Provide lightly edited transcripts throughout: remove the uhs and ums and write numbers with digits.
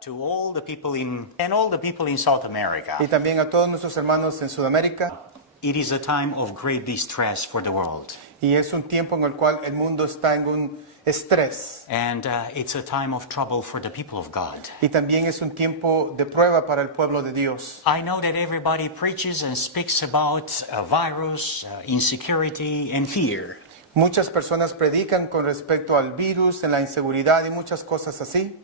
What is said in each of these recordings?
To all the people and all the people in South America. Y también a todos nuestros hermanos en Sudamérica. It is a time of great distress for the world. Y es un tiempo en el cual el mundo está en un estrés. And it's a time of trouble for the people of God. Y también es un tiempo de prueba para el pueblo de Dios. I know that everybody preaches and speaks about a virus, insecurity and fear. Muchas personas predican con respecto al virus, en la inseguridad y muchas cosas así.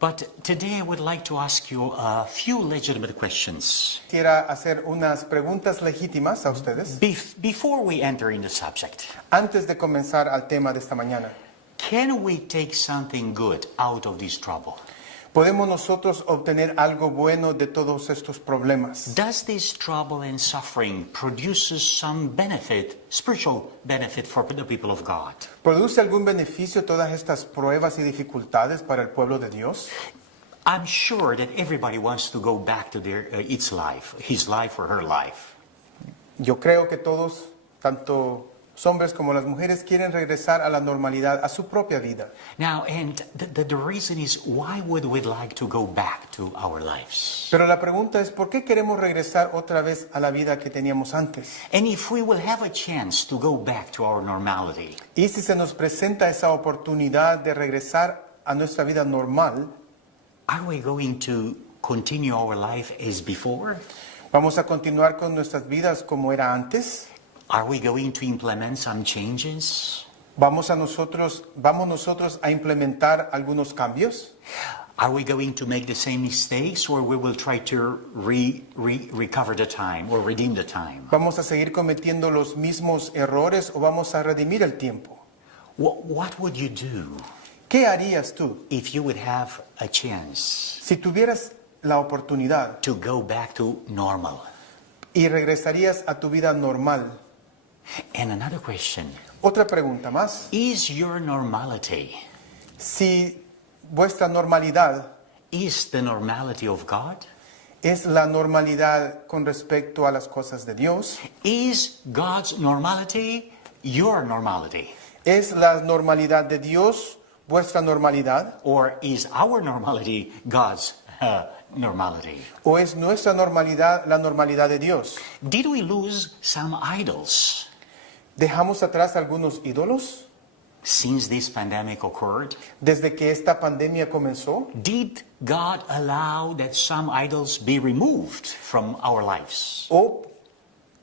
But today I would like to ask you a few legitimate questions. Quiero hacer unas preguntas legítimas a ustedes. Before we enter in the subject, Antes de comenzar al tema de esta mañana, can we take something good out of this trouble? ¿podemos nosotros obtener algo bueno de todos estos problemas? Does this trouble and suffering produces some benefit, spiritual benefit for the people of God? ¿Produce algún beneficio todas estas pruebas y dificultades para el pueblo de Dios? I'm sure that everybody wants to go back to its life, his life or her life. Yo creo que todos, tanto los hombres como las mujeres, quieren regresar a la normalidad, a su propia vida. Now, and the reason is, why would we like to go back to our lives? Pero la pregunta es, ¿por qué queremos regresar otra vez a la vida que teníamos antes? And if we will have a chance to go back to our normality, Y si se nos presenta esa oportunidad de regresar a nuestra vida normal, are we going to continue our life as before? ¿vamos a continuar con nuestras vidas como era antes? Are we going to implement some changes? ¿Vamos nosotros a implementar algunos cambios? Are we going to make the same mistakes, or we will try to recover the time or redeem the time? ¿Vamos a seguir cometiendo los mismos errores o vamos a redimir el tiempo? What would you do ¿Qué harías tú if you would have a chance si tuvieras la oportunidad to go back to normal? y regresarías a tu vida normal? And another question, Otra pregunta más. is your normality, Si vuestra normalidad is the normality of God? es la normalidad con respecto a las cosas de Dios, Is God's normality your normality? ¿es la normalidad de Dios vuestra normalidad? Or is our normality God's normality? ¿O es nuestra normalidad la normalidad de Dios? Did we lose some idols ¿Dejamos atrás algunos ídolos since this pandemic occurred? desde que esta pandemia comenzó? Did God allow that some idols be removed from our lives? ¿O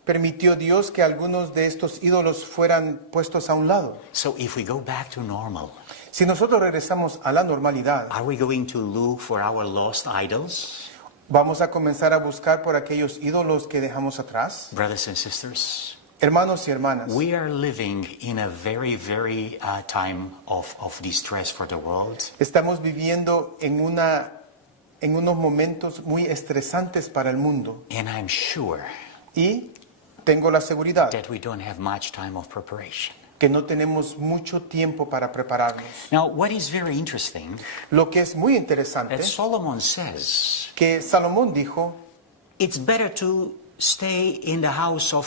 permitió Dios que algunos de estos ídolos fueran puestos a un lado? So if we go back to normal, Si nosotros regresamos a la normalidad, are we going to look for our lost idols? ¿vamos a comenzar a buscar por aquellos ídolos que dejamos atrás? Brothers and sisters, Hermanos y hermanas, we are living in a very, very time of distress for the world. estamos viviendo en unos momentos muy estresantes para el mundo. And I'm sure Y tengo la seguridad that we don't have much time of preparation. que no tenemos mucho tiempo para prepararnos. Now, what is very interesting, Lo que es muy interesante, that Solomon says, que Salomón dijo, it's better to stay in the house of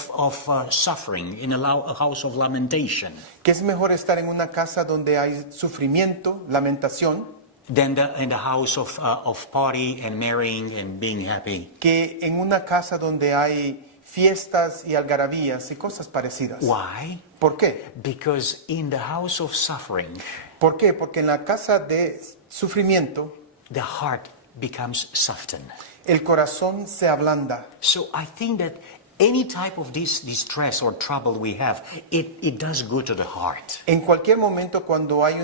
suffering, in a house of lamentation, que es mejor estar en una casa donde hay sufrimiento, lamentación, than in the house of party and marrying and being happy. que en una casa donde hay fiestas y algarabías y cosas parecidas. Why? ¿Por qué? Because in the house of suffering, ¿Por qué? Porque en la casa de sufrimiento, the heart becomes softened. el corazón se ablanda. So I think that any type of this distress or trouble we have, it does good to the heart. En cualquier momento cuando hay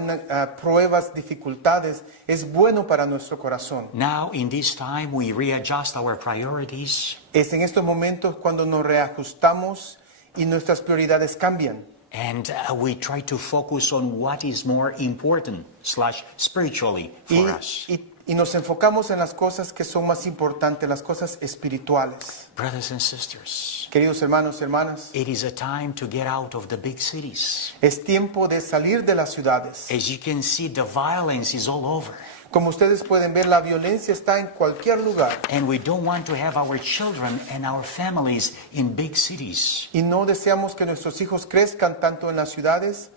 pruebas, dificultades, es bueno para nuestro corazón. Now, in this time, we readjust our priorities, Es en estos momentos cuando nos reajustamos y nuestras prioridades cambian. and we try to focus on what is more important / spiritually for us. Y nos enfocamos en las cosas que son más importantes, las cosas espirituales. Brothers and sisters, Queridos hermanos y hermanas, it is a time to get out of the big cities. es tiempo de salir de las ciudades. As you can see, the violence is all over. Como ustedes pueden ver, la violencia está en cualquier lugar. And we don't want to have our children and our families in big cities. Y no deseamos que nuestros hijos crezcan tanto en las ciudades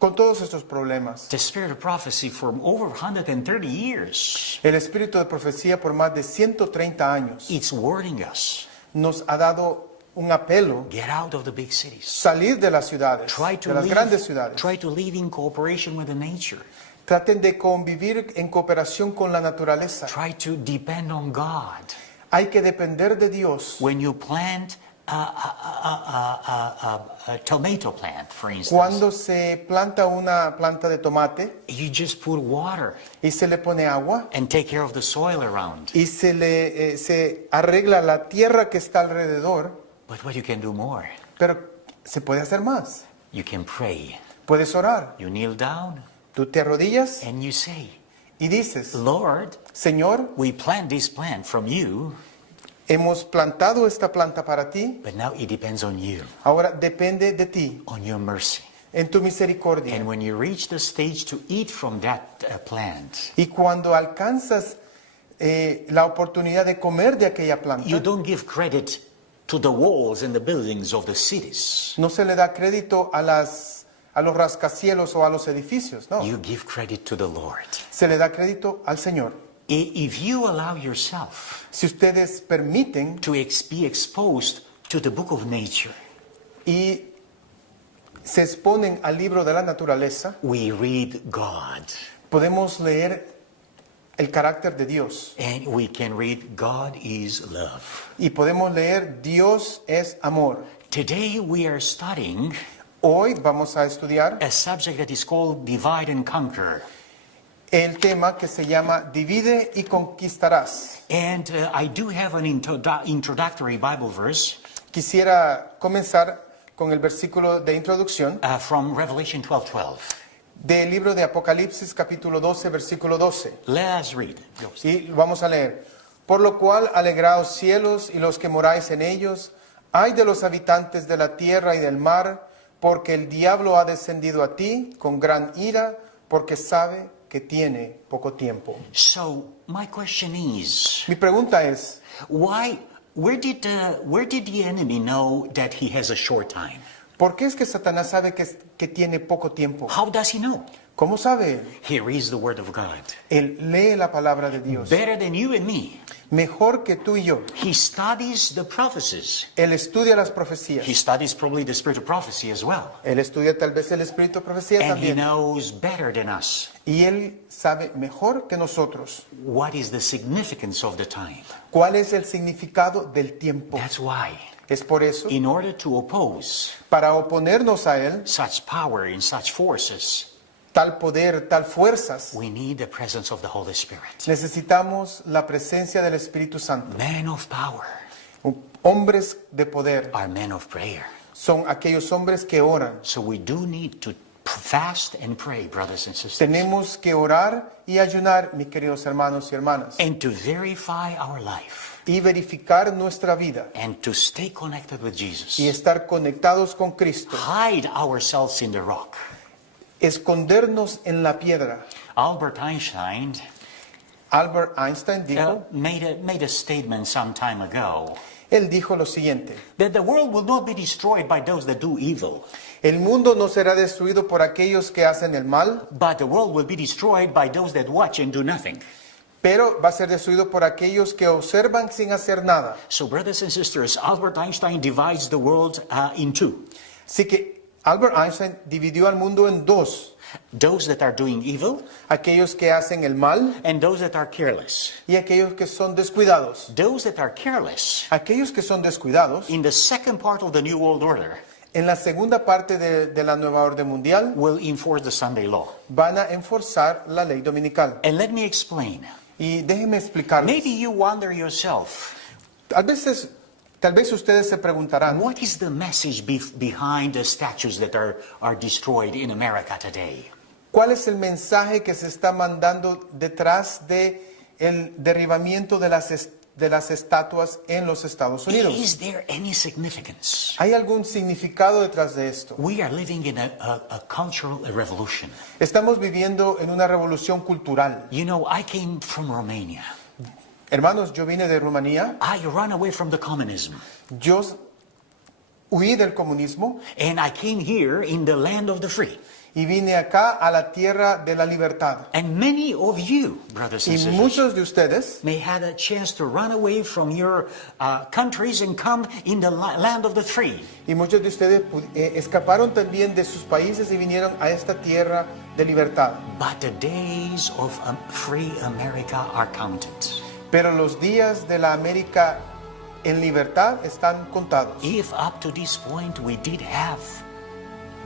con todos estos problemas. The spirit of prophecy for over 130 years. El espíritu de profecía por más de 130 años It's warning us. nos ha dado un apelo: Get out of the big cities. salir de las ciudades, Try de to las live, grandes ciudades. try to live in cooperation with the nature. Traten de convivir en cooperación con la naturaleza. Try to depend on God. Hay que depender de Dios. When you plant a tomato plant, for instance, Cuando se planta una planta de tomate you just put water y se le pone agua and take care of the soil around. y se arregla la tierra que está alrededor, But what you can do more, pero se puede hacer más. you can pray. Puedes orar. You kneel down Tú te arrodillas and you say, y dices: Lord, Señor, we plant this plant from you, hemos plantado esta planta para ti, but now it depends on you, ahora depende de ti, on your mercy. en tu misericordia. And when you reach the stage to eat from that plant, Y cuando alcanzas la oportunidad de comer de aquella planta, you don't give credit to the walls and the buildings of the cities. no se le da crédito a los rascacielos o a los edificios, no. You give credit to the Lord. Se le da crédito al Señor. If you allow yourself Si ustedes permiten to be exposed to the book of nature, y se exponen al libro de la naturaleza, we read God. podemos leer el carácter de Dios And we can read God is love. y podemos leer Dios es amor. Today we are studying Hoy vamos a estudiar a subject that is called Divide and Conquer. el tema que se llama Divide y conquistarás. And I do have an introductory Bible verse Quisiera comenzar con el versículo de introducción from Revelation 12:12. del libro de Apocalipsis capítulo 12, versículo 12. Let us read. Y vamos a leer: Por lo cual alegraos cielos y los que moráis en ellos, ay de los habitantes de la tierra y del mar, porque el diablo ha descendido a ti con gran ira, porque sabe que tiene poco tiempo. So my question is, Mi pregunta es: where did the enemy know that he has a short time? ¿por qué es que Satanás sabe que tiene poco tiempo? How does he know? ¿Cómo sabe él? He reads the word of God. Él lee la palabra de Dios. Better than you and me. Mejor que tú y yo. He studies the prophecies. Él estudia las profecías. He studies probably the spirit of prophecy as well. Él estudia tal vez el espíritu de profecía And he también. knows better than us Y él sabe mejor que nosotros what is the significance of the time. cuál es el significado del tiempo. That's why, Es por eso, in order to oppose para oponernos a él, such power and such forces, tal poder, tal fuerzas, we need the presence of the Holy Spirit. necesitamos la presencia del Espíritu Santo. Men of power Hombres de poder are men of prayer. son aquellos hombres que oran. So we do need to fast and pray, brothers and sisters, Tenemos que orar y ayunar, mis queridos hermanos y hermanas, and to verify our life y verificar nuestra vida and to stay connected with Jesus. y estar conectados con Cristo. Hide ourselves in the rock. Escondernos en la piedra. Albert Einstein Albert Einstein dijo, made a statement some time ago él dijo lo siguiente: that the world will not be destroyed by those that do evil, el mundo no será destruido por aquellos que hacen el mal, but the world will be destroyed by those that watch and do nothing. pero va a ser destruido por aquellos que observan sin hacer nada. So, brothers and sisters, Albert Einstein divides the world in two. Así que Albert Einstein dividió al mundo en dos: Those that are doing evil aquellos que hacen el mal and those that are careless. y aquellos que son descuidados. Those that are careless, Aquellos que son descuidados, in the second part of the New World Order, en la segunda parte de la nueva orden mundial, will enforce the Sunday law. van a enforzar la ley dominical. And let me explain. Y déjenme explicarles. Maybe you wonder yourself, Tal vez ustedes se preguntarán, what is the message behind the statues that are destroyed in America today? ¿cuál es el mensaje que se está mandando detrás de el derribamiento de las estatuas en los Estados Unidos? Is there any significance? ¿Hay algún significado detrás de esto? We are living in a cultural revolution. Estamos viviendo en una revolución cultural. You know, I came from Romania. Hermanos, yo vine de Rumanía. I ran away from the communism. Yo huí del comunismo and I came here in the land of the free. y vine acá a la tierra de la libertad. And many of you, brothers and Y sisters, muchos de ustedes may have a chance to run away from your countries and come in the land of the free. y muchos de ustedes escaparon también de sus países y vinieron a esta tierra de libertad. But the days of free America are counted. Pero los días de la América en libertad están contados. If up to this point we did have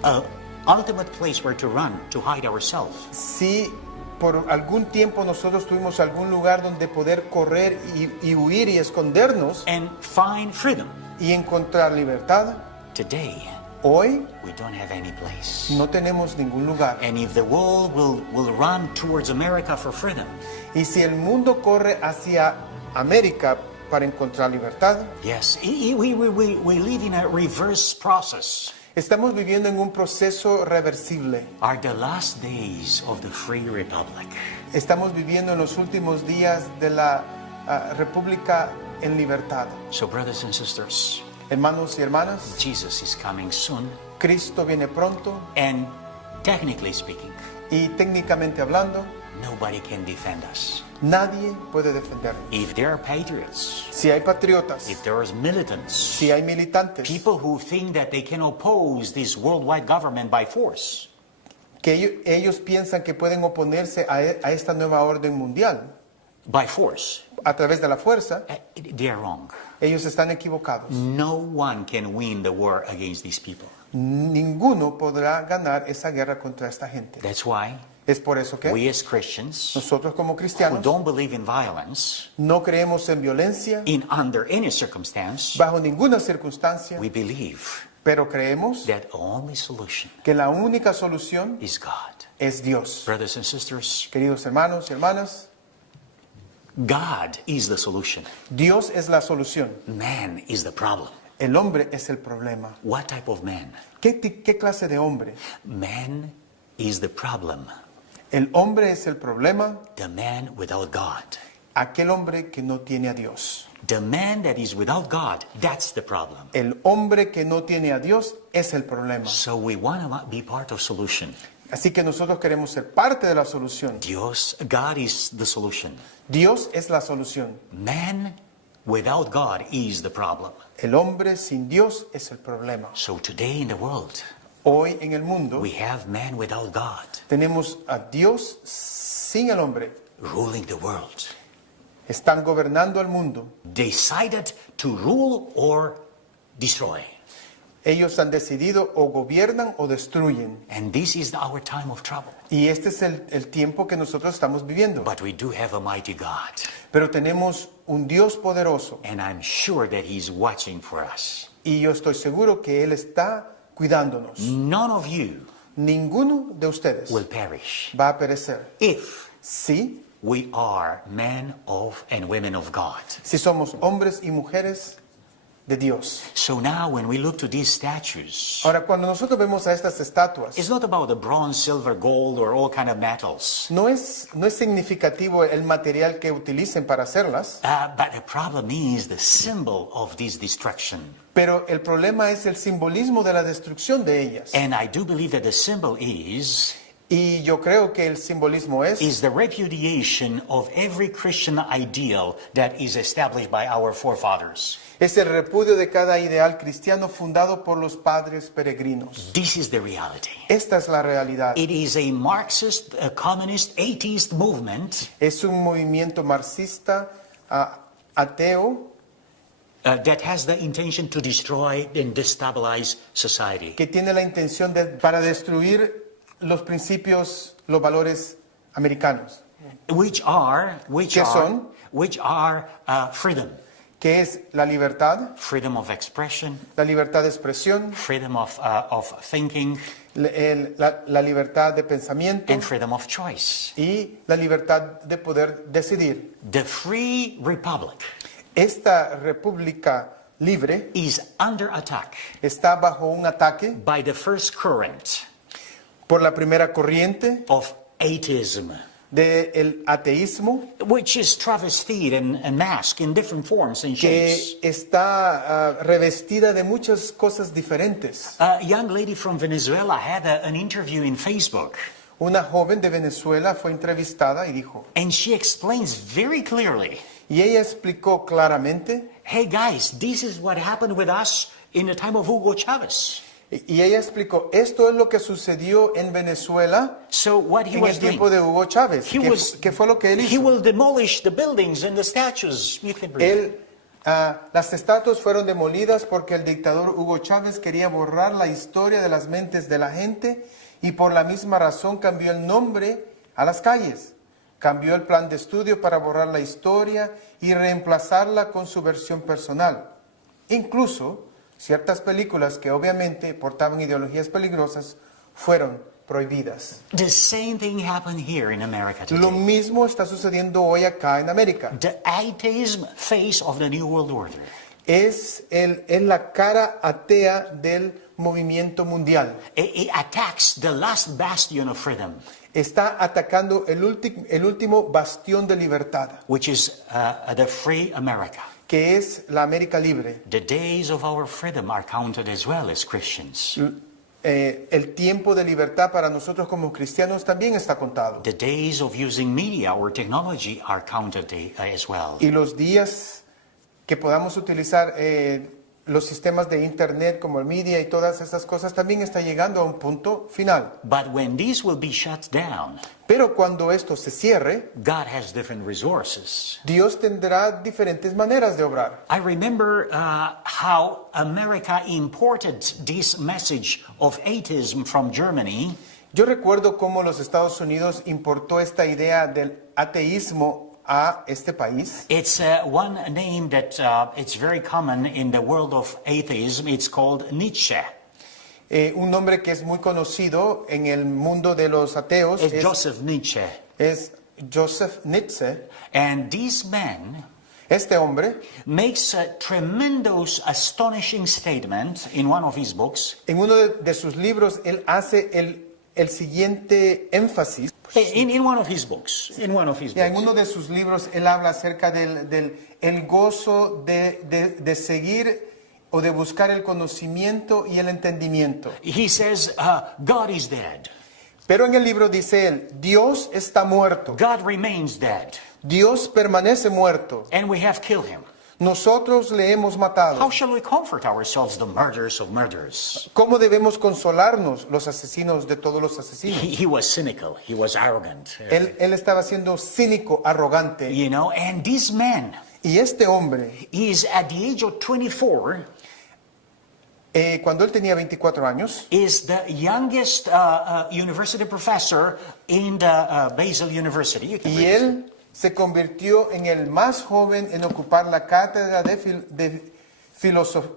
a ultimate place where to run, to hide ourselves, Si por algún tiempo nosotros tuvimos algún lugar donde poder correr y huir y escondernos and find freedom, y encontrar libertad, today hoy we don't have any place. no tenemos ningún lugar. And if the world will run towards America for freedom, Y si el mundo corre hacia América para encontrar libertad, yes, we live in a reverse process. estamos viviendo en un proceso reversible. Are the last days of the free republic. Estamos viviendo en los últimos días de la República en libertad. So brothers and sisters, Hermanos y hermanas, Jesus is coming soon, Cristo viene pronto and technically speaking, y técnicamente hablando, nobody can defend us. nadie puede defendernos. If there are patriots, Si hay patriotas, if there is militants, si hay militantes, people who think that they can oppose this worldwide government by force, que ellos piensan que pueden oponerse a esta nueva orden mundial by force, a través de la fuerza, they are wrong. ellos están equivocados. No one can win the war against these people. Ninguno podrá ganar esa guerra contra esta gente. That's why Es por eso que we as Christians nosotros como who cristianos don't believe in violence no creemos en violencia in under any circumstance, bajo ninguna circunstancia, we believe pero creemos that only solution que la única solución is God. es Dios. Brothers and sisters, Queridos hermanos y hermanas, God is the solution. Dios es la solución. Man is the problem. El hombre es el problema. What type of man? ¿Qué clase de hombre? Man is the problem. El hombre es el problema, The man without God. aquel hombre que no tiene a Dios. The man that is without God, that's the problem. El hombre que no tiene a Dios es el problema. So we want to be part of solution. Así que nosotros queremos ser parte de la solución. God is the solution. Dios es la solución. Man without God is the problem. El hombre sin Dios es el problema. So today in the world, Hoy en el mundo we have man without God tenemos a Dios sin el hombre. ruling the world. Están gobernando el mundo. Decided to rule or destroy. Ellos han decidido o gobiernan o destruyen. And this is our time of trouble. Y este es el tiempo que nosotros estamos viviendo. But we do have a mighty God. Pero tenemos un Dios poderoso. And I'm sure that He's watching for us. Y yo estoy seguro que Él está cuidándonos. None of you Ninguno de ustedes will perish va a perecer. if Sí, we are men of and women of God. si somos hombres y mujeres de Dios. So now when we look to these statues, Ahora, cuando nosotros vemos a estas estatuas, it's not about the bronze, silver, gold, or all kind of metals. no es significativo el material que utilicen para hacerlas, But the problem is the symbol of this destruction. pero el problema es el simbolismo de la destrucción de ellas. And I do believe that the symbol is Y yo creo que el simbolismo es the repudiation of every Christian ideal that is established by our forefathers. el repudio de cada ideal cristiano fundado por los padres peregrinos. This is the reality. Esta es la realidad. It is a Marxist, a communist, atheist movement Es un movimiento marxista, ateo, that has the intention to destroy and destabilize society. que tiene la intención para destruir los principios, los valores americanos, Which are ¿Qué son? freedom, que es la libertad, freedom of expression, la libertad de expresión, freedom of thinking, la libertad de pensamiento and freedom of choice. y la libertad de poder decidir. The free republic Esta república libre is under attack está bajo un ataque by the first current por la primera corriente of atheism. del ateísmo which is travestied and masked in different forms and shapes. que está revestida de muchas cosas diferentes. A young lady from Venezuela had an interview in Facebook, Una joven de Venezuela fue entrevistada y dijo, and she explains very clearly, y ella explicó claramente, hey guys, this is what happened with us in the time of Hugo Chavez. y ella explicó, esto es lo que sucedió en Venezuela So what he en was el doing, tiempo de Hugo Chávez. ¿Qué fue lo que él he hizo? will demolish the buildings and the statues. You can read. Las estatuas fueron demolidas porque el dictador Hugo Chávez quería borrar la historia de las mentes de la gente y por la misma razón cambió el nombre a las calles. Cambió el plan de estudio para borrar la historia y reemplazarla con su versión personal. Incluso ciertas películas que obviamente portaban ideologías peligrosas fueron prohibidas. The same thing happened here in America Lo today. mismo está sucediendo hoy acá en América. The atheism face of the New World Order. Es la cara atea del movimiento mundial. It attacks the last bastion of freedom, Está atacando el último bastión de libertad, which is the free America. que es la América libre. The days of our freedom are counted as well as Christians. El tiempo de libertad para nosotros como cristianos también está contado. The days of using media or technology are counted as well. Y los días que podamos utilizar los sistemas de internet como el media y todas esas cosas también está llegando a un punto final. But when these will be shut down, Pero cuando esto se cierre, God has different resources. Dios tendrá diferentes maneras de obrar. I remember how America imported this message of atheism from Germany. Yo recuerdo cómo los Estados Unidos importó esta idea del ateísmo a este país. It's one name that it's very common in the world of atheism. It's called Nietzsche. Un nombre que es muy conocido en el mundo de los ateos It's Joseph Nietzsche. es Joseph Nietzsche. And this man Este hombre, makes a tremendous, astonishing statement in one of his books. en uno de sus libros, él hace el siguiente énfasis. In one of his books. In one of his Ya, en books. uno de sus libros, él habla acerca del el gozo de seguir o de buscar el conocimiento y el entendimiento. He says, God is dead. Pero en el libro dice él, Dios está muerto, God remains dead. Dios permanece muerto, And we have killed him. nosotros le hemos How matado. shall we comfort ourselves, the murderers of murderers? ¿Cómo debemos consolarnos los asesinos de todos los asesinos? He was cynical. He was arrogant. Él estaba siendo cínico, arrogante. You know, and this man Y este hombre, is at the age of 24, cuando él tenía 24 años, is the youngest university professor in the Basel University. You can y read this. él se convirtió en el más joven en ocupar la cátedra de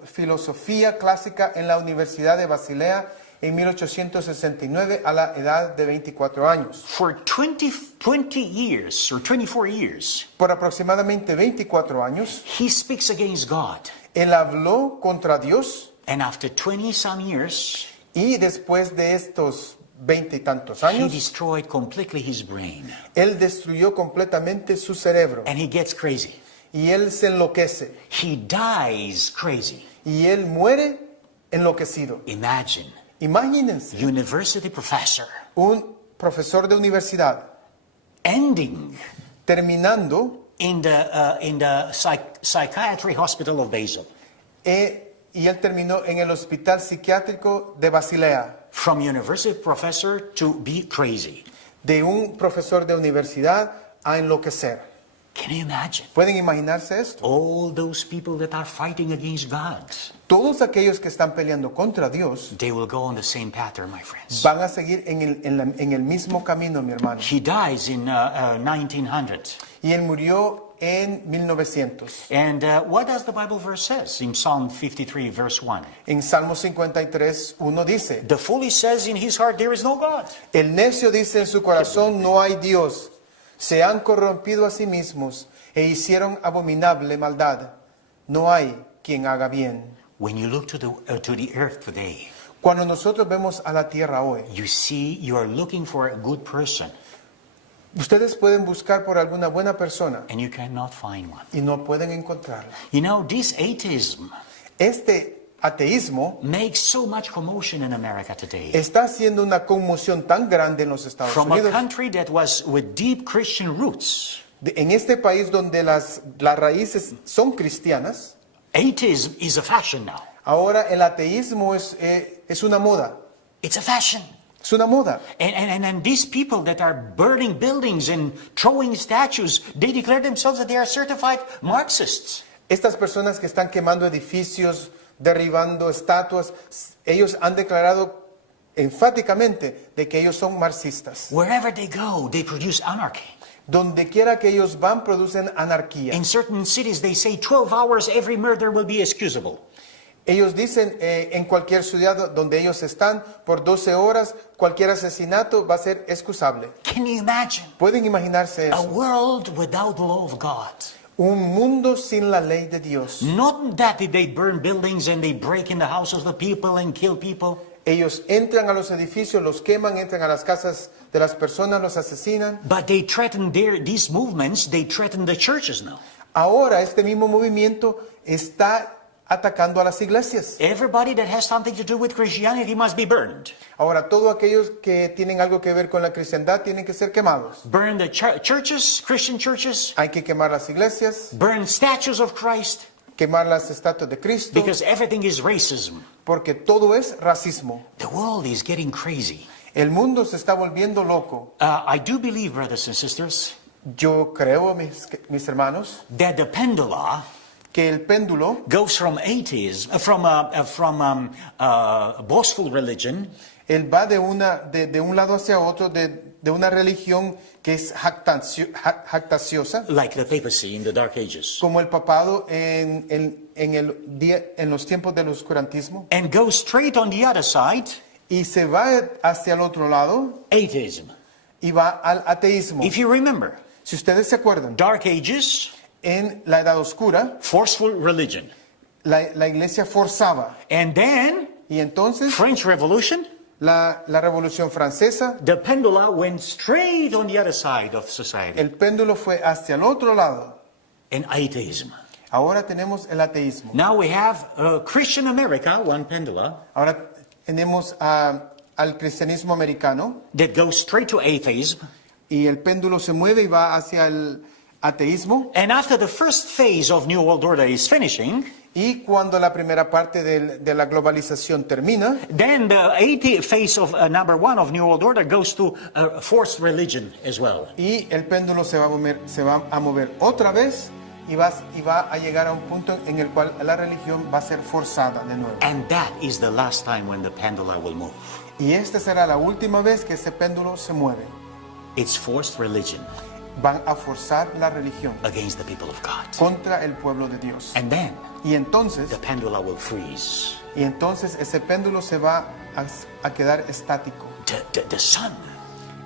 filosofía clásica en la Universidad de Basilea en 1869 a la edad de 24 años. For 20 years or 24 years, Por aproximadamente 24 años, he speaks against God. él habló contra Dios And after 20 some years, y después de estos 20 y tantos he años, destroyed completely his brain. él destruyó completamente su cerebro And he gets crazy. y él se enloquece He dies crazy. y él muere enloquecido. Imagine, Imagínense university professor un profesor de universidad ending terminando in the psychiatry hospital of Basel. Y él terminó en el hospital psiquiátrico de Basilea, From university professor to be crazy. de un profesor de universidad a enloquecer. Can you imagine? ¿Pueden imaginarse esto? All those people that are fighting against God, Todos aquellos que están peleando contra Dios they will go on the same pattern, my friends. van a seguir en el mismo camino, mi hermano. He dies in 1900. Y él murió en 1900. And what does the Bible verse says in Psalm 53 verse 1? En Salmo 53, 1 dice, The foolish says in his heart, there is no God. el necio dice en su corazón, no hay Dios. Se han corrompido a sí mismos e hicieron abominable maldad. No hay quien haga bien. When you look to the earth today, Cuando nosotros vemos a la tierra hoy, you see you are looking for a good person. Ustedes pueden buscar por alguna buena persona and you cannot find one. y no pueden encontrarla. You know, this atheism Este ateísmo makes so much commotion in America today. está haciendo una conmoción tan grande en los Estados From a Unidos. country that was with deep Christian roots, En este país donde las raíces son cristianas, atheism is a fashion now. ahora el ateísmo es una moda. It's a fashion. Es una moda. And these people that are burning buildings and throwing statues, they declare themselves that they are certified Marxists. Estas personas que están quemando edificios, derribando estatuas, ellos han declarado enfáticamente de que ellos son marxistas. Wherever they go, they produce anarchy. Donde quiera que ellos van, producen anarquía. In certain cities, they say 12 hours every murder will be excusable. Ellos dicen en cualquier ciudad donde ellos están, por 12 horas, cualquier asesinato va a ser excusable. Can you imagine? ¿Pueden imaginarse A eso? world without the law of God. Un mundo sin la ley de Dios. Not that they burn buildings and they break in the houses of the people and kill people. Ellos entran a los edificios, los queman, entran a las casas de las personas, los asesinan. But they threaten these movements, they threaten the churches now. Ahora este mismo movimiento está atacando a las iglesias. Everybody that has something to do with Christianity must be burned. Ahora todos aquellos que tienen algo que ver con la cristiandad tienen que ser quemados. Burn the churches, Christian churches, Hay que quemar las iglesias, burn statues of Christ, quemar las estatuas de Cristo, because everything is racism. porque todo es racismo. The world is getting crazy. El mundo se está volviendo loco. I do believe, brothers and sisters, Yo creo, mis hermanos, that the pendula que el péndulo goes from atheism, from boastful religion, él va de un lado hacia otro, de una religión que es jactaciosa, like the papacy in the Dark Ages, como el papado en los tiempos del oscurantismo, and goes straight on the other side, y se va hacia el otro lado atheism. y va al ateísmo. If you remember, Si ustedes se acuerdan, Dark Ages, en la Edad Oscura, forceful religion. la iglesia forzaba. And then, Y entonces, French Revolution, la Revolución Francesa, the pendula went straight on the other side of society, el péndulo fue hacia el otro lado. and atheism. Ahora tenemos el ateísmo. Now we have Christian America, one pendula, Ahora tenemos al cristianismo americano that goes straight to atheism. y el péndulo se mueve y va hacia el ateísmo. And after the first phase of New World Order is finishing, Y cuando la primera parte de la globalización termina, then the phase of number one of New World Order goes to forced religion as well. y el péndulo se va a mover otra vez y va a llegar a un punto en el cual la religión va a ser forzada de nuevo. And that is the last time when the pendula will move. Y esta será la última vez que ese péndulo se mueve. It's forced religion Van a forzar la religión against the people of God. contra el pueblo de Dios. And then Y entonces the pendula will freeze. ese péndulo se va a quedar estático. The sun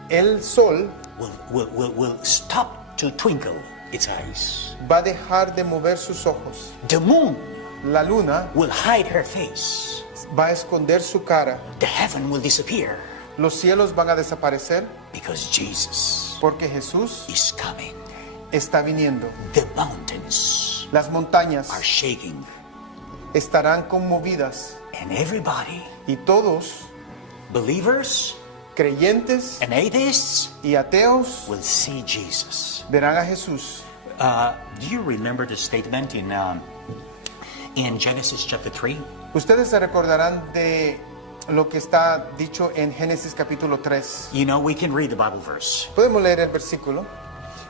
El sol will stop to twinkle its eyes. va a dejar de mover sus ojos. The moon La luna will hide her face. va a esconder su cara. The heaven will disappear Los cielos van a desaparecer because Jesus porque Jesús is coming. está viniendo. The mountains Las montañas are shaking, estarán conmovidas and everybody, y todos, believers creyentes and atheists, y ateos, will see Jesus. verán a Jesús. Do you remember the statement in Genesis chapter 3? Ustedes se recordarán de lo que está dicho en Génesis capítulo 3. You know, we can read the Bible verse. Podemos leer el versículo.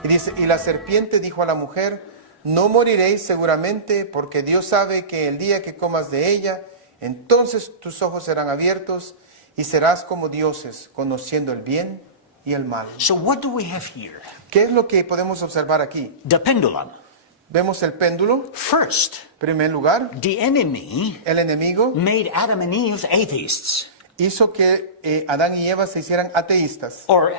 Y dice, y la serpiente dijo a la mujer, no moriréis seguramente, porque Dios sabe que el día que comas de ella, entonces tus ojos serán abiertos y serás como dioses, conociendo el bien y el mal. So what do we have here? ¿Qué es lo que podemos observar aquí? The pendulum. Vemos el péndulo. First, En primer lugar, the enemy el enemigo made Adam and Eve atheists. hizo que Adán y Eva se hicieran ateístas. Or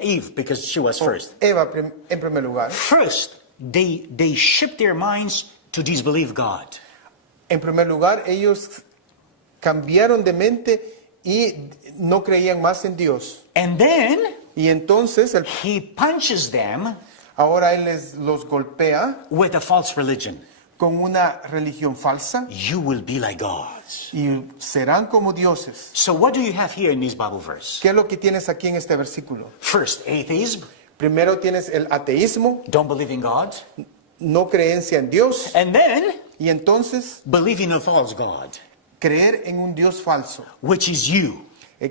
Eve, because she was first. Eva en primer lugar. First, they shipped their minds to disbelieve God. En primer lugar, ellos cambiaron de mente y no creían más en Dios. And then Y entonces he punches them ahora Él los golpea with a false religion. con una religión falsa You will be like gods. y serán como dioses. So what do you have here in this Bible verse? ¿Qué es lo que tienes aquí en este versículo? First, atheism, Primero tienes el ateísmo, don't believe in God. no creencia en Dios, And then y entonces believe in a false God, creer en un Dios falso, which is you.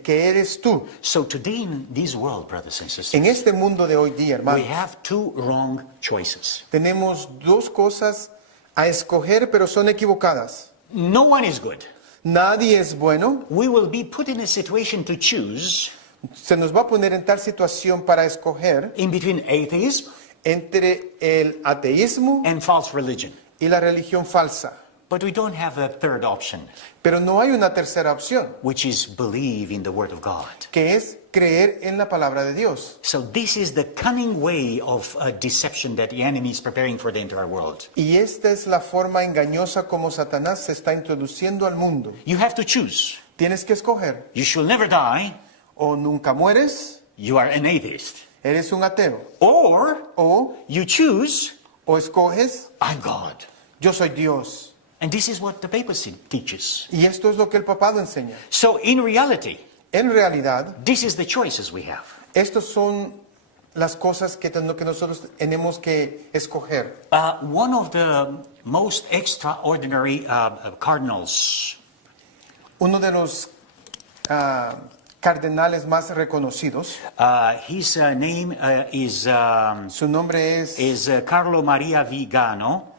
que eres tú. So today in this world, brothers and sisters, En este mundo de hoy día, we hermano, have two wrong choices. tenemos dos cosas a escoger, pero son equivocadas. No one is good. Nadie es bueno. We will be put in a situation to choose Se nos va a poner en tal situación para escoger in between atheism entre el ateísmo and false religion. y la religión falsa. But we don't have a third option, Pero no hay una tercera opción, which is believe in the Word of God. que es creer en la palabra de Dios. So this is the cunning way of deception that the enemy is preparing for the entire world. Y esta es la forma engañosa como Satanás se está introduciendo al mundo. You have to choose. Tienes que escoger. You shall never die. O nunca mueres, You are an atheist. eres un ateo. Or O you choose, escoges, I'm God. yo soy Dios. And this is what the papacy teaches. Y esto es lo que el papado enseña. So in reality, En realidad, this is the choices we have. estas son las cosas que nosotros tenemos que escoger. One of the most extraordinary cardinals Uno de los cardenales más reconocidos, his name su nombre es is Carlo Maria Vigano,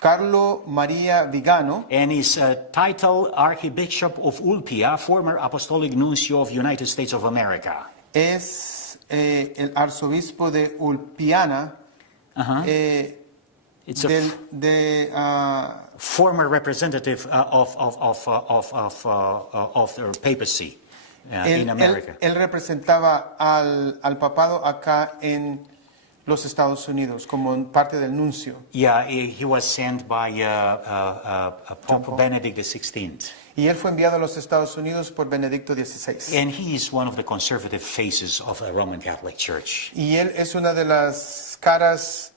Carlo María Vigano, and his title Archbishop of Ulpia, former Apostolic Nuncio of United States of America. es el arzobispo de Ulpiana, It's a de former representative of the papacy in America. él representaba al papado acá en los Estados Unidos como parte del nuncio. Yeah, he was sent by Pope Benedict XVI. Y él fue enviado a los Estados Unidos por Benedicto XVI. And he is one of the conservative faces of the Roman Catholic Church. Y él es una de las caras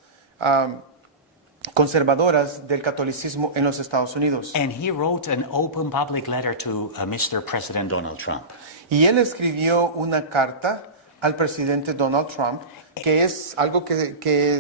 conservadoras del catolicismo en los Estados Unidos. And he wrote an open public letter to Mr. President Donald Trump. Y él escribió una carta al presidente Donald Trump, que es algo que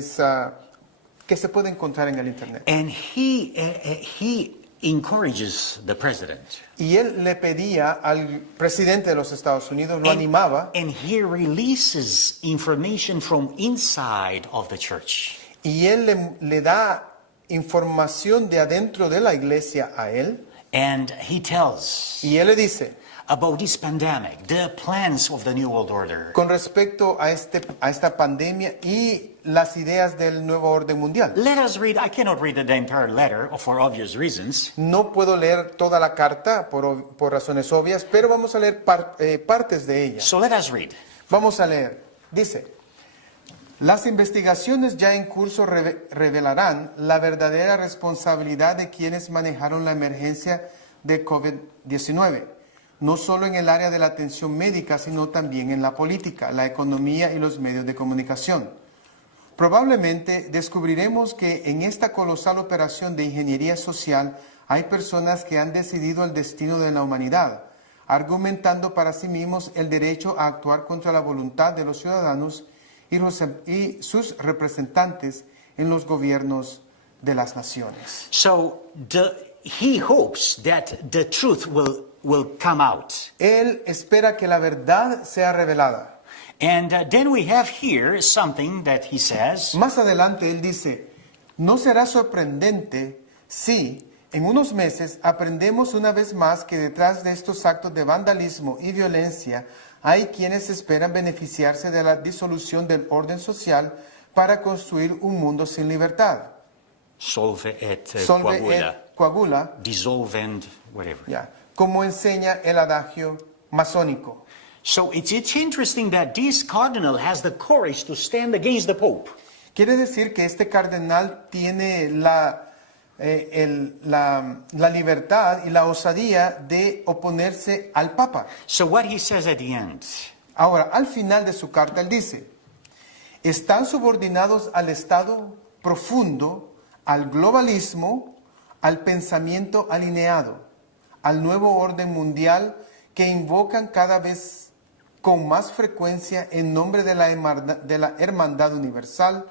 se puede encontrar en el internet. And he encourages the president. Y él le pedía al presidente de los Estados Unidos, lo animaba, And he releases information from inside of the church. y él le da información de adentro de la iglesia a él, And he tells y él le dice, about this pandemic, the plans of the New World Order. con respecto a esta pandemia y las ideas del nuevo orden mundial. Let us read, I cannot read the entire letter for obvious reasons. No puedo leer toda la carta por razones obvias, pero vamos a leer partes de ella. So let us read. Vamos a leer. Dice, las investigaciones ya en curso revelarán la verdadera responsabilidad de quienes manejaron la emergencia de COVID-19, no solo en el área de la atención médica, sino también en la política, la economía y los medios de comunicación. Probablemente descubriremos que en esta colosal operación de ingeniería social hay personas que han decidido el destino de la humanidad, argumentando para sí mismos el derecho a actuar contra la voluntad de los ciudadanos y sus representantes en los gobiernos de las naciones. So he hopes that the truth will come out. Él espera que la verdad sea revelada. And then we have here something that he says, Más adelante él dice, no será sorprendente si en unos meses aprendemos una vez más que detrás de estos actos de vandalismo y violencia hay quienes esperan beneficiarse de la disolución del orden social para construir un mundo sin libertad. solve et Solve coagula, et coagula, dissolve and whatever. ya, como enseña el adagio masónico. So it's interesting that this cardinal has the courage to stand against the Pope. Quiere decir que este cardenal tiene la libertad y la osadía de oponerse al Papa. So what he says at the end, Ahora, al final de su carta, él dice, están subordinados al Estado profundo, al globalismo, al pensamiento alineado, al nuevo orden mundial que invocan cada vez con más frecuencia en nombre de la hermandad universal,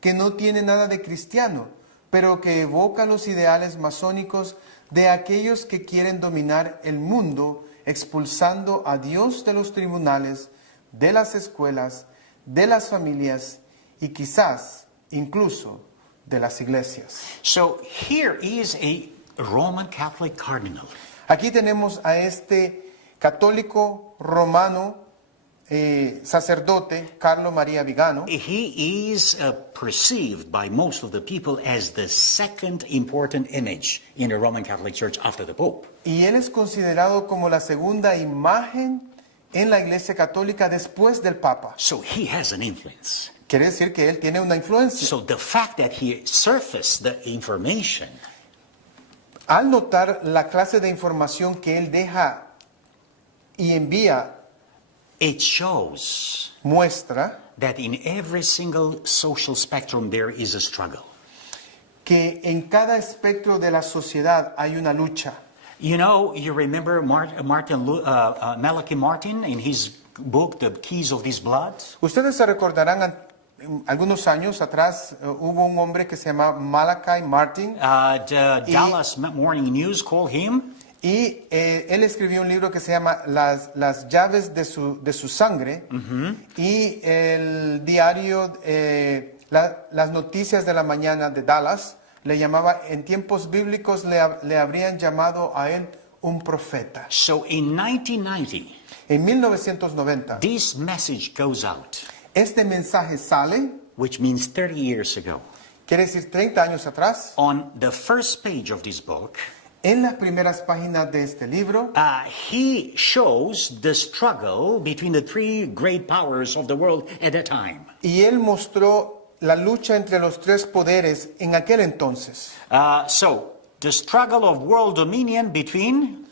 que no tiene nada de cristiano, pero que evoca los ideales masónicos de aquellos que quieren dominar el mundo, expulsando a Dios de los tribunales, de las escuelas, de las familias y quizás incluso de las iglesias. so here is a Roman Catholic cardinal. Aquí tenemos a este católico romano sacerdote, Carlo María Vigano. He is perceived by most of the people as the second important image in the Roman Catholic Church after the Pope. Y él es considerado como la segunda imagen en la Iglesia Católica después del Papa. So he has an influence. Quiere decir que él tiene una influencia. So the fact that he surfaced the information Al notar la clase de información que él deja y envía, it shows muestra that in every single social spectrum there is a struggle. que en cada espectro de la sociedad hay una lucha. You know, you remember Malachi Martin in his book, The Keys of This Blood? Ustedes se recordarán, algunos años atrás hubo un hombre que se llama Malachi Martin The Dallas Morning News called him y él escribió un libro que se llama Las llaves de su sangre y el diario Las Noticias de la Mañana de Dallas le llamaba, en tiempos bíblicos le habrían llamado a él un profeta. So in 1990, En 1990 this message goes out, este mensaje sale, which means 30 years ago. quiere decir 30 años atrás. On the first page of this book, En las primeras páginas de este libro, he shows the struggle between the three great powers of the world at that time. y él mostró la lucha entre los tres poderes en aquel entonces. So, the struggle of world dominion between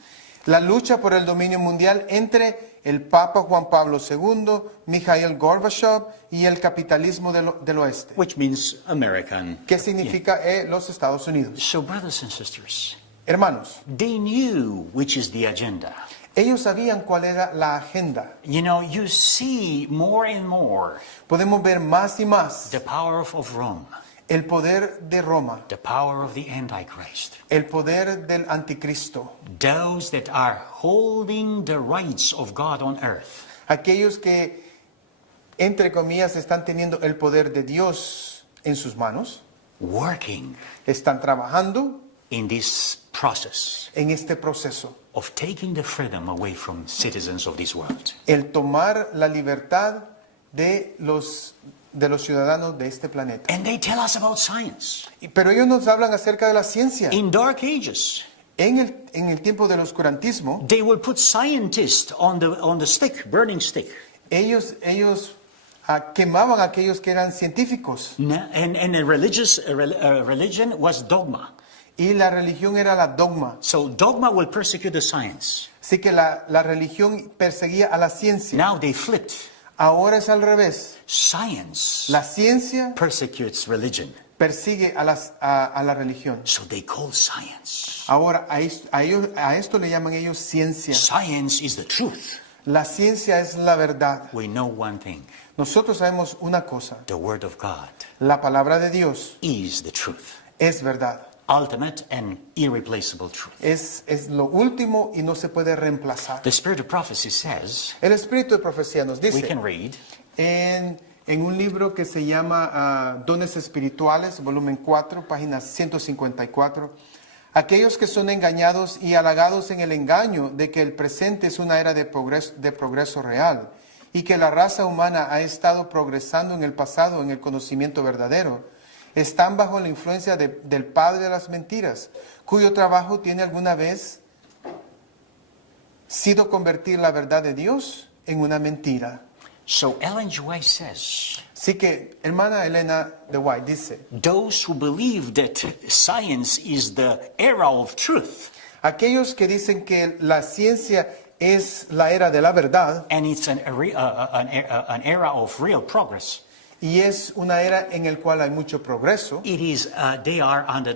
La lucha por el dominio mundial entre el Papa Juan Pablo II, Mikhail Gorbachev y el capitalismo del oeste, which means American. que significa los Estados Unidos. So, brothers and sisters, Hermanos, they knew which is the agenda. ellos sabían cuál era la agenda. You know, you see more and more Podemos ver más y más the power of Rome, el poder de Roma, the power of the Antichrist, el poder del anticristo, those that are holding the rights of God on earth. aquellos que, entre comillas, están teniendo el poder de Dios en sus manos, Working están trabajando in this process en este proceso. of taking the freedom away from citizens of this world. El tomar la libertad de los ciudadanos de este planeta. And they tell us about science. Pero ellos nos hablan acerca de la ciencia. In dark ages, En el tiempo del oscurantismo, they will put scientists on the stick, burning stick. ellos quemaban a aquellos que eran científicos. And a religion was dogma. Y la religión era la dogma. So dogma will persecute the science. Así que la religión perseguía a la ciencia. Now they flipped. Ahora es al revés. Science La ciencia persecutes religion. persigue a la religión. So they call science. Ahora a esto le llaman ellos ciencia. Science is the truth. La ciencia es la verdad. We know one thing. Nosotros sabemos una cosa. The word of God La palabra de Dios is the truth. es verdad. Ultimate and irreplaceable truth. Es lo último y no se puede reemplazar. The spirit of prophecy says, El espíritu de profecía nos we dice can read, en un libro que se llama Dones Espirituales, volumen 4, página 154, aquellos que son engañados y halagados en el engaño de que el presente es una era de progreso real y que la raza humana ha estado progresando en el pasado en el conocimiento verdadero, están bajo la influencia del padre de las mentiras, cuyo trabajo tiene alguna vez sido convertir la verdad de Dios en una mentira. So Ellen G. White says, Así que, hermana Elena de White dice, those who believe that science is the era of truth aquellos que dicen que la ciencia es la era de la verdad and it's an era of real progress, y es una era en el cual hay mucho progreso, they are under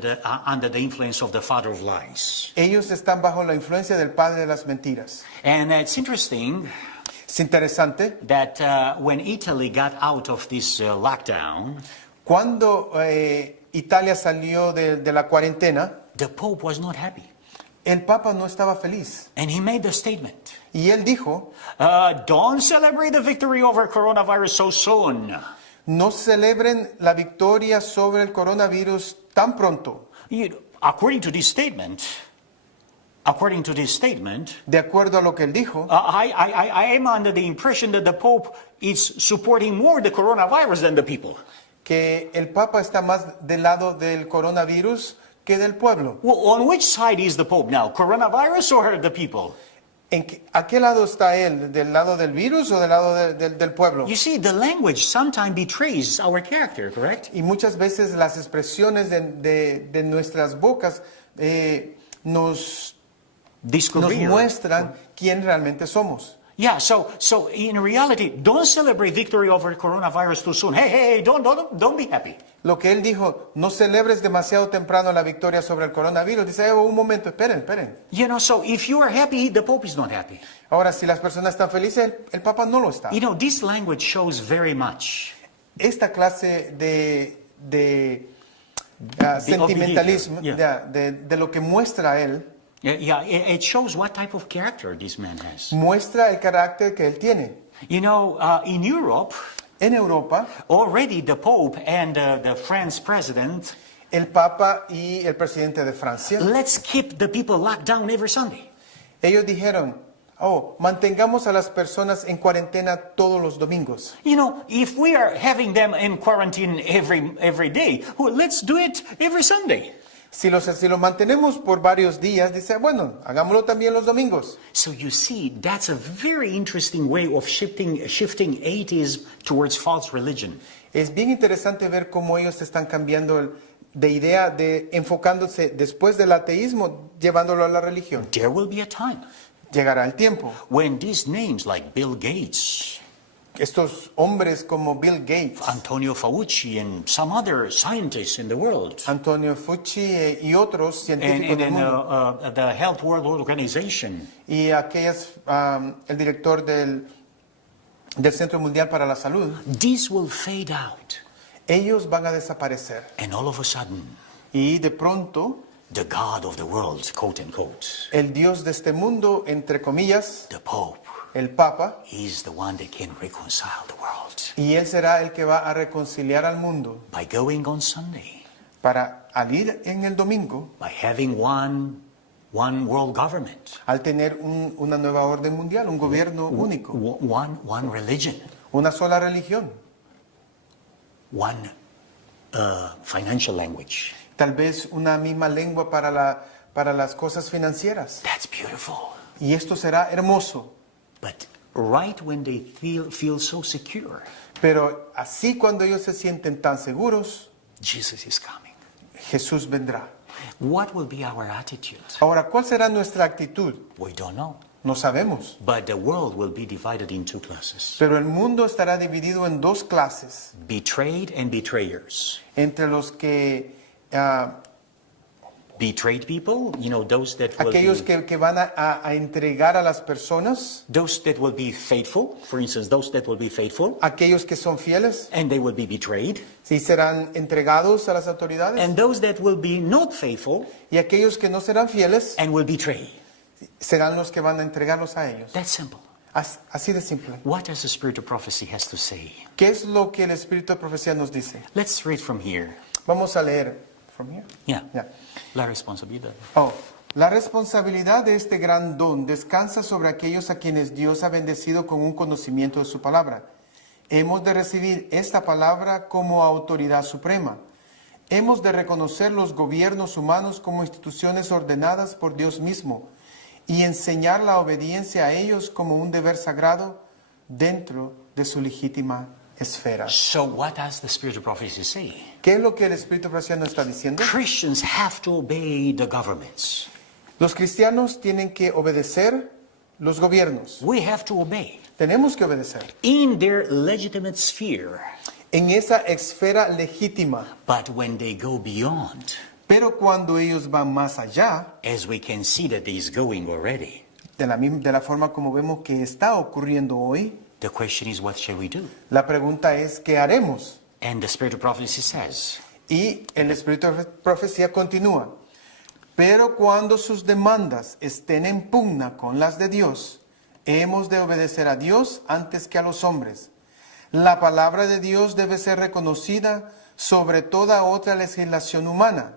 the influence of the father of lies. ellos están bajo la influencia del padre de las mentiras. And it's interesting Es interesante, that when Italy got out of this lockdown, cuando Italia salió de la cuarentena, the Pope was not happy. el Papa no estaba feliz. And he made the statement, Y él dijo, don't celebrate the victory over coronavirus so soon. no celebren la victoria sobre el coronavirus tan pronto. According to this statement, De acuerdo a lo que él dijo, I am under the impression that the Pope is supporting more the coronavirus than the people. que el Papa está más del lado del coronavirus que del pueblo. Well, on which side is the Pope now, coronavirus or the people? ¿A qué lado está él? ¿Del lado del virus o del lado del pueblo? You see, the language sometimes betrays our character, correct? Y muchas veces las expresiones de nuestras bocas nos muestran quién realmente somos. Yeah, so in reality, don't celebrate victory over coronavirus too soon. Hey, don't be happy. Lo que él dijo, no celebres demasiado temprano la victoria sobre el coronavirus. Dice, un momento, esperen. You know, so if you are happy, the Pope is not happy. Ahora, si las personas están felices, el Papa no lo está. You know, this language shows very much. Esta clase de sentimentalismo, Yeah. de lo que muestra él, Yeah, it shows what type of character this man has. muestra el carácter que él tiene. You know, in Europe, En Europa, already the Pope and the French president, el Papa y el presidente de Francia, let's keep the people locked down every Sunday. ellos dijeron, mantengamos a las personas en cuarentena todos los domingos. You know, if we are having them in quarantine every day, well, let's do it every Sunday. Si los mantenemos por varios días, dice, bueno, hagámoslo también los domingos. So you see, that's a very interesting way of shifting atheism towards false religion. Es bien interesante ver cómo ellos están cambiando de idea, enfocándose después del ateísmo, llevándolo a la religión. There will be a time Llegará el tiempo. when these names like Bill Gates, Estos hombres como Bill Gates, Antonio Fauci, and some other scientists in the world, Antonio Fauci y otros científicos and del mundo, the Health World Organization, y el director del Centro Mundial para la Salud, these will fade out. ellos van a desaparecer. And all of a sudden, Y de pronto, the God of the world, quote unquote, el Dios de este mundo, entre comillas, the Pope, el Papa, is the one that can reconcile the world. y él será el que va a reconciliar al mundo By going on Sunday, para al ir en el domingo, by having one world government, al tener una nueva orden mundial, un gobierno único, one religion, una sola religión, one financial language. tal vez una misma lengua para las cosas financieras. That's beautiful. Y esto será hermoso. But right when they feel so secure, Pero así cuando ellos se sienten tan seguros, Jesus is coming. Jesús vendrá. What will be our attitude? Ahora, ¿cuál será nuestra actitud? We don't know. No sabemos. But the world will be divided in two classes. Pero el mundo estará dividido en dos clases. Betrayed and betrayers. Entre los que, Betrayed people, you know, those that will aquellos be, que van a entregar a las personas, those that will be faithful, for instance, those that will be faithful, aquellos que son fieles, and they will be betrayed, sí serán entregados a las autoridades, and those that will be not faithful y aquellos que no serán fieles and will betray. serán los que van a entregarlos a ellos. That's simple. Así de simple. What does the Spirit of Prophecy has to say? ¿Qué es lo que el Espíritu de Profecía nos dice? Let's read from here. Vamos a leer. From here? Yeah. Yeah. La responsabilidad. La responsabilidad de este gran don descansa sobre aquellos a quienes Dios ha bendecido con un conocimiento de su palabra. Hemos de recibir esta palabra como autoridad suprema. Hemos de reconocer los gobiernos humanos como instituciones ordenadas por Dios mismo y enseñar la obediencia a ellos como un deber sagrado dentro de su legítima esfera. So what does the spirit of prophecy say? ¿Qué es lo que el Espíritu Profético nos está diciendo? Christians have to obey the governments. Los cristianos tienen que obedecer los gobiernos. We have to obey Tenemos que obedecer in their legitimate sphere. en esa esfera legítima. But when they go beyond, Pero cuando ellos van más allá, as we can see that is going already, de la forma como vemos que está ocurriendo hoy, the question is, what shall we do? la pregunta es, ¿qué haremos? And the spirit of prophecy says, Y el Espíritu de Profecía continúa. Pero cuando sus demandas estén en pugna con las de Dios, hemos de obedecer a Dios antes que a los hombres. La palabra de Dios debe ser reconocida sobre toda otra legislación humana.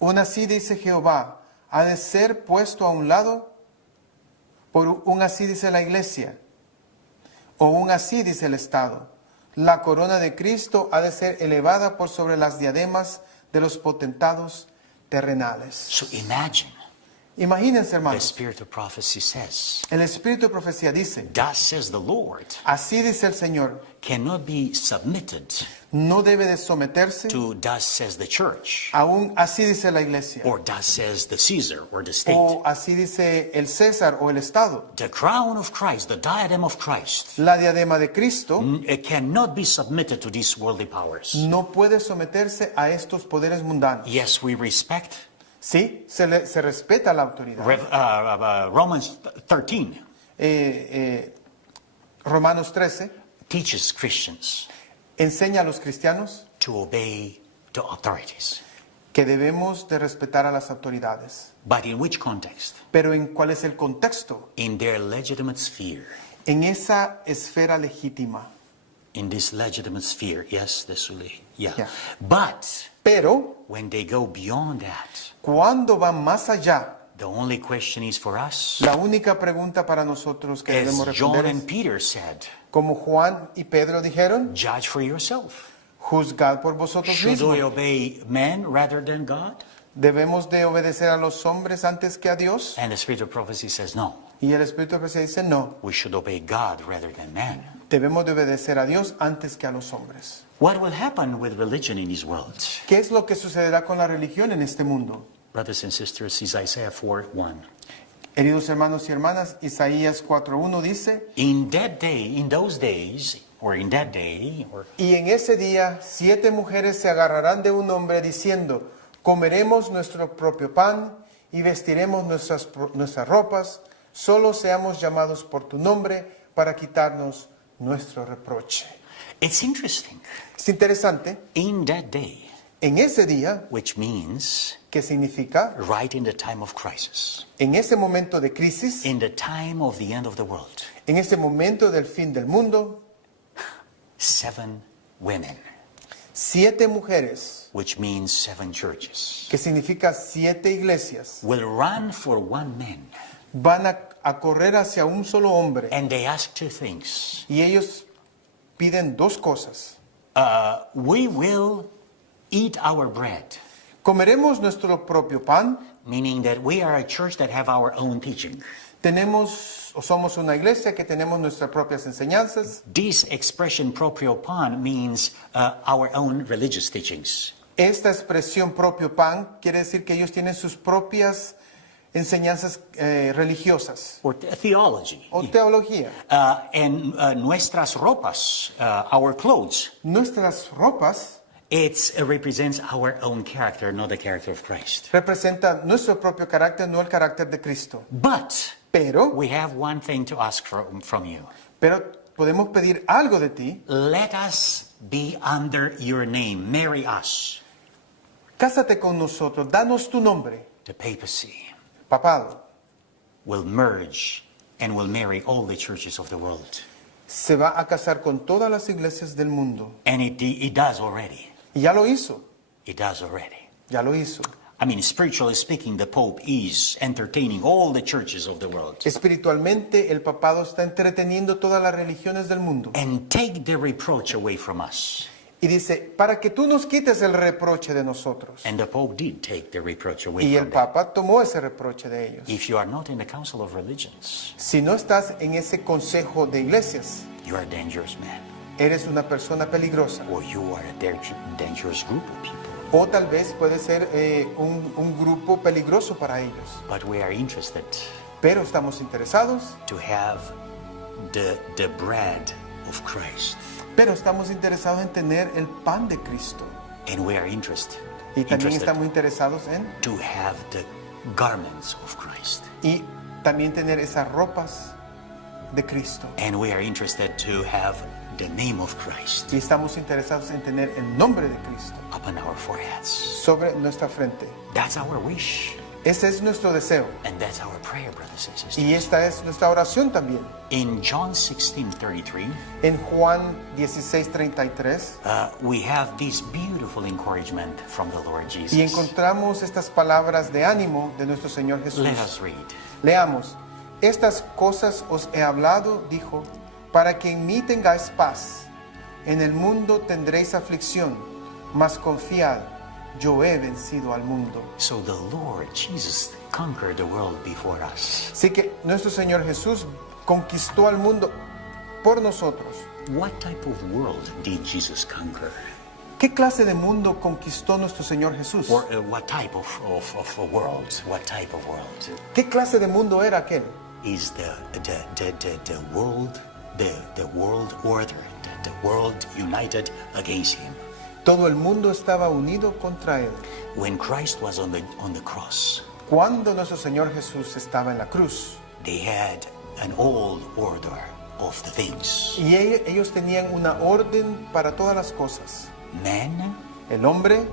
Un así dice Jehová, ha de ser puesto a un lado, por un así dice la iglesia, o un así dice el Estado. La corona de Cristo ha de ser elevada por sobre las diademas de los potentados terrenales. so imagine, Imagínense, the hermanos, spirit of prophecy says, el Espíritu de Profecía dice, thus says the Lord, así dice el Señor, cannot be submitted no debe de someterse, to thus says the church, aún así dice la iglesia, or thus says the Caesar or the state. o así dice el César o el Estado. The crown of Christ, the diadem of Christ, La diadema de Cristo it cannot be submitted to these worldly powers. no puede someterse a estos poderes mundanos. Yes, we respect Sí, se respeta la autoridad. Romans 13 Romanos 13 teaches Christians enseña a los cristianos to obey the authorities. que debemos de respetar a las autoridades. But in which context? Pero ¿en cuál es el contexto? In their legitimate sphere. En esa esfera legítima. In this legitimate sphere, yes, yeah. Yeah. But Pero when they go beyond that, cuando van más allá, the only question is for us, la única pregunta para nosotros que debemos as John responder and es, Peter said, como Juan y Pedro dijeron, judge for yourself. juzgad por vosotros Should we mismos. obey men rather than God? Debemos de obedecer a los hombres antes que a Dios. And the spirit of prophecy says no. Y el Espíritu de Profecía dice, no, We should obey God rather than man. debemos de obedecer a Dios antes que a los hombres. What will happen with religion in this world? ¿Qué es lo que sucederá con la religión en este mundo? Brothers and sisters, is Isaiah 4:1. Queridos hermanos y hermanas, Isaías 4:1 dice, In that day, in those days, or in that day, or y en ese día 7 mujeres se agarrarán de un hombre diciendo, comeremos nuestro propio pan y vestiremos nuestras ropas, solo seamos llamados por tu nombre para quitarnos nuestro reproche. it's interesting. Es interesante, In that day, en ese día, which means ¿qué significa? right in the time of crisis, En ese momento de crisis, in the time of the end of the world, en ese momento del fin del mundo, 7 women, 7 mujeres, which means 7 churches, que significa 7 iglesias, will run for one man, van a correr hacia un solo hombre and they ask 2 things. y ellos piden 2 cosas. We will eat our bread, Comeremos nuestro propio pan, meaning that we are a church that have our own teaching. tenemos o somos una iglesia que tenemos nuestras propias enseñanzas. This expression proprio pan means our own religious teachings. Esta expresión propio pan quiere decir que ellos tienen sus propias enseñanzas religiosas Or theology. o teología. And nuestras ropas, our clothes, Nuestras ropas it represents our own character, not the character of Christ. representan nuestro propio carácter, no el carácter de Cristo. But Pero we have one thing to ask from you. podemos pedir algo de ti. Let us be under your name. Marry us. Cásate con nosotros, danos tu nombre. The papacy Papado will merge and will marry all the churches of the world. se va a casar con todas las iglesias del mundo. And it does already. Y ya lo hizo, It does already. ya lo hizo. I mean, spiritually speaking, the Pope is entertaining all the churches of the world. Espiritualmente, el papado está entreteniendo todas las religiones del mundo And take the reproach away from us. Y dice, para que tú nos quites el reproche de nosotros. And the Pope did take the reproach away Y from el them. Papa tomó ese reproche de ellos. If you are not in the Council of Religions, Si no estás en ese consejo de iglesias, you are a dangerous man. eres una persona peligrosa. Or you are a dangerous group of people. O tal vez puede ser un grupo peligroso para ellos. But we are interested Pero estamos interesados, to have the bread of Christ. pero estamos interesados en tener el pan de Cristo. And we are interested Y también estamos interesados en to have the garments of Christ. y también tener esas ropas de Cristo. And we are interested to have the name of Christ Y estamos interesados en tener el nombre de Cristo upon our foreheads. sobre nuestra frente. That's our wish. Ese es nuestro deseo. And that's our prayer, brothers and sisters. Y esta es nuestra oración también. In John 16:33, En Juan 16:33, we have this beautiful encouragement from the Lord y Jesus. encontramos estas palabras de ánimo de nuestro Señor Jesús. Let us read. Leamos. Estas cosas os he hablado, dijo, para que en mí tengáis paz. En el mundo tendréis aflicción, mas confiad, yo he vencido al mundo. So the Lord Jesus conquered the world before us. Así que nuestro Señor Jesús conquistó al mundo por nosotros. What type of world did Jesus conquer? ¿Qué clase de mundo conquistó nuestro Señor Jesús? Or what type of a world? What type of world? ¿Qué clase de mundo era aquel? Is the world, the world order, the world united against him? Todo el mundo estaba unido contra él. When Christ was on the cross, Cuando nuestro Señor Jesús estaba en la cruz, they had an old order of the things. y ellos tenían una orden para todas las cosas. Men El hombre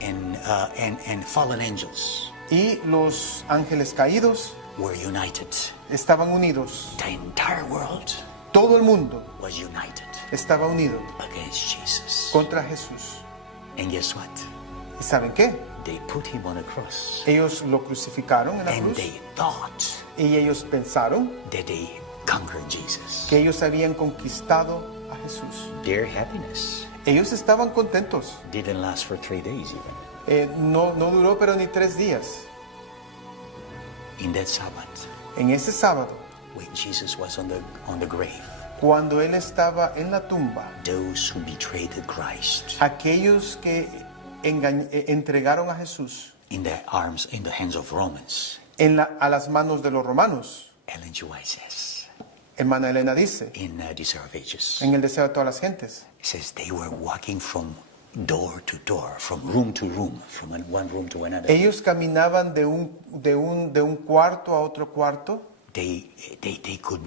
and fallen angels y los ángeles caídos were united. estaban unidos. The entire world Todo el mundo was united estaba unido against Jesus. contra Jesús. And guess what? ¿Y saben qué? They put him on a cross. Ellos lo crucificaron en la And cruz they thought y ellos pensaron that they conquered Jesus. que ellos habían conquistado a Jesús. Their happiness Ellos estaban contentos. didn't last for 3 days even. No duró pero ni 3 días. In that Sabbath, En ese sábado, when Jesus was on the grave, cuando él estaba en la tumba, those who betrayed Christ aquellos que entregaron a Jesús in the hands of Romans, a las manos de los romanos, Ellen G. White says, hermana Elena dice, in Desire of Ages, en el deseo de todas las gentes, it says they were walking from door to door, from room to room, from one room to another. ellos caminaban de un cuarto a otro cuarto They could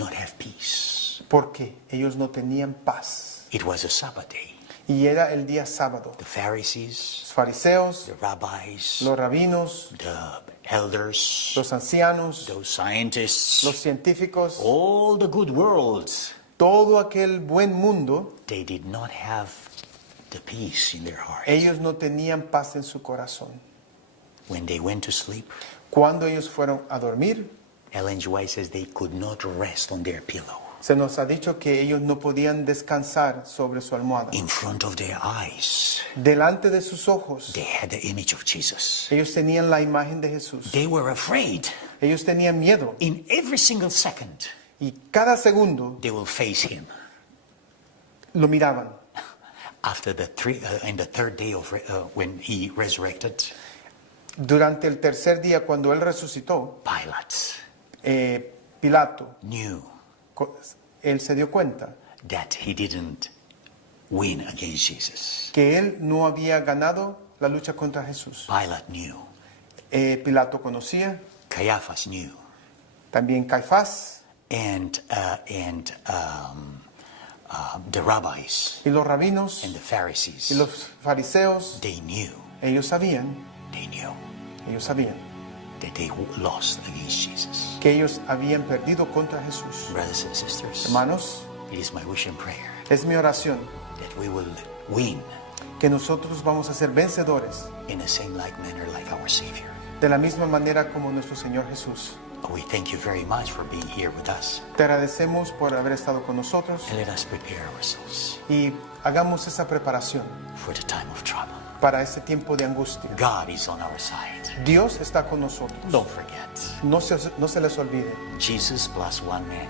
not have peace. porque ellos no tenían paz. It was a Sabbath day. Y era el día sábado. The Pharisees, Los fariseos, the rabbis, los rabinos, the elders, los ancianos, those scientists, los científicos, all the good world, todo aquel buen mundo, they did not have the peace in their heart. ellos no tenían paz en su corazón. When they went to sleep, Cuando ellos fueron a dormir, Ellen G. White says they could not rest on their pillow. se nos ha dicho que ellos no podían descansar sobre su almohada. In front of their eyes, Delante de sus ojos, they had the image of Jesus. ellos tenían la imagen de Jesús. They were afraid. Ellos tenían miedo In every single second, y cada segundo they will face him. lo miraban. After in the third day of when he resurrected, Durante el tercer día, cuando él resucitó, Pilate Pilato, knew él se dio cuenta that he didn't win against Jesus. que él no había ganado la lucha contra Jesús. Pilate knew. Pilato conocía, Caiaphas knew. también Caifás And the rabbis y los rabinos and the Pharisees, y los fariseos, they knew ellos sabían that they lost against Jesus. que ellos habían perdido contra Jesús. Brothers and sisters, Hermanos, it is my wish and prayer es mi oración that we will win que nosotros vamos a ser vencedores in the same like manner like our Savior. de la misma manera como nuestro Señor Jesús. We thank you very much for being here with us. Te agradecemos por haber estado con nosotros And let us prepare ourselves y hagamos esa preparación for the time of trouble. para este tiempo de angustia. God is on our side. Dios está con nosotros. Don't forget, No se les olvide. Jesus plus one man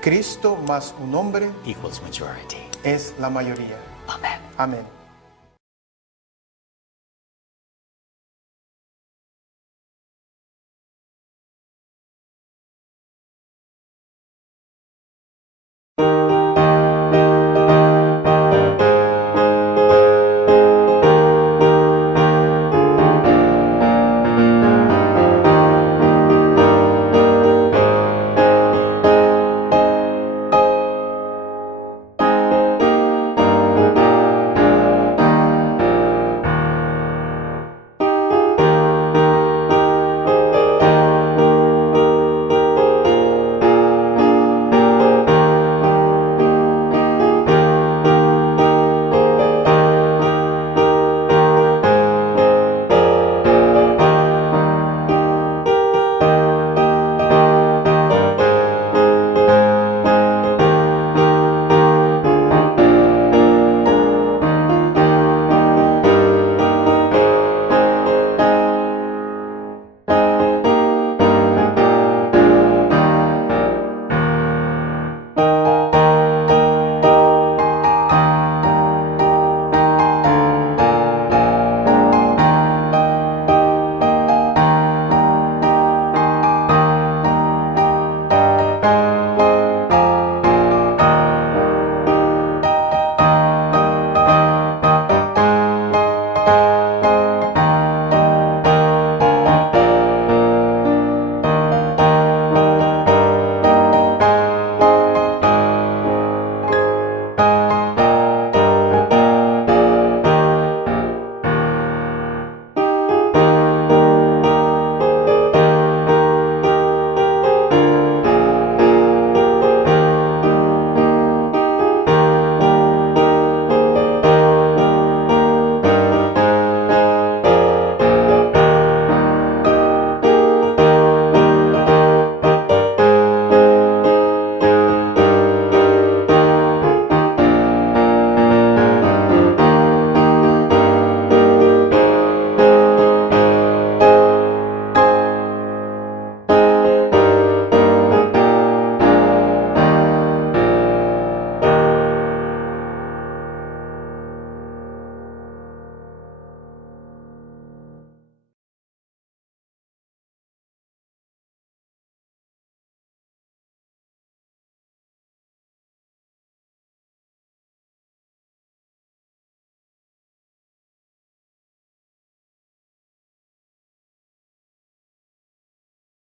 Cristo más un hombre equals majority. es la mayoría. Amen. Amén.